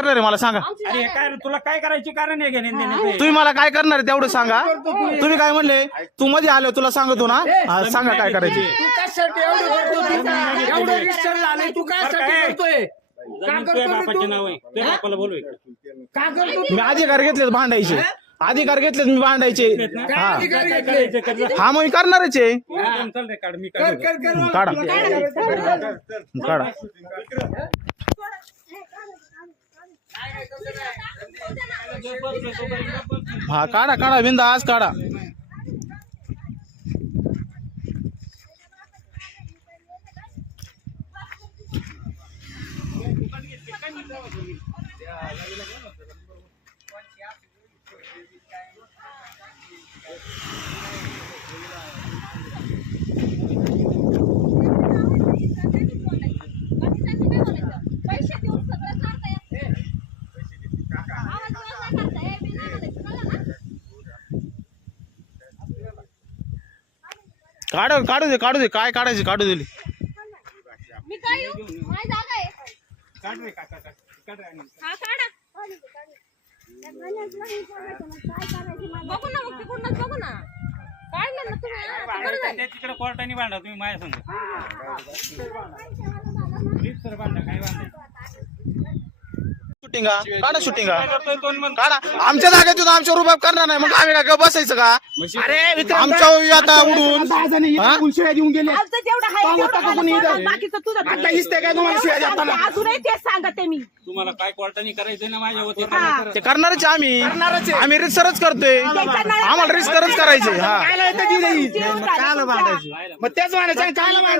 करणार आहे मला सांगा. अरे काय. तुला काय करायची कारण आहे घेणे तुम्ही मला काय करणार आहे तेवढं सांगा. तुम्ही काय म्हणले? तू मध्ये आलो तुला सांगतो ना. हा, सांगा काय करायचे. तू कशासाठी एवढं करतो तू एवढं रिस्टर झालंय तू कशासाठी करतोय का जमीन तुझ्या करतो रे बापाचे तू? नाव आहे. तुझ्या बापाला बोलू इकडे. का करतो तू? मी अधिकार घेतलेत भांडायचे. अधिकार घेतलेत मी भांडायचे. काय हा. अधिकार घेतले? हा मग मी करणारच आहे. एकदम चल रे काढ मी कर. कर कर? काढा. हा काढा काढा बिंदा आज काढा पैसे देऊन सगळं करता येत आवाज बिवाज नाही करता, हे बी नाही म्हणायचं, कळलं ना? काढ काढू दे काढू दे. काय काढायचे काढू दे मी काय येऊ? माझी जागा आहे. काढ रे काका काढ. काढ रे आणि. हा काढा. बघू ना मग तिकडूनच बघू ना. काढलं ना तुम्ही हा, तिकडे कोर्टाने बांधा तुम्ही माझ्या संग. सर बांधा काय बांधा. शूटिंगा काढा शूटिंगा करतोय दोन मन काढा. आमच्या जागेतून आमच्या रुबाब करणार नाही मग आम्ही काय बसायचं का? अरे आमच्या आता उडून. हा? शिवाय देऊन गेले? आमचं जेवढं आहे पाहू तेवढं टाका मला कोणी सोडा, इथं. बाकीचं तुझं तू. आता हिसते काय तुम्हाला शिवाय देताना? अजूनही तेच सांगते मी. तुम्हाला काय कोर्टाने करायचंय ना माझ्या वतीने? करा. ते करणारच आहे आम्ही. आम्ही रिसर्च करतोय. आम्हाला हा. येतं ती नाही. मग त्याच म्हणायचं काय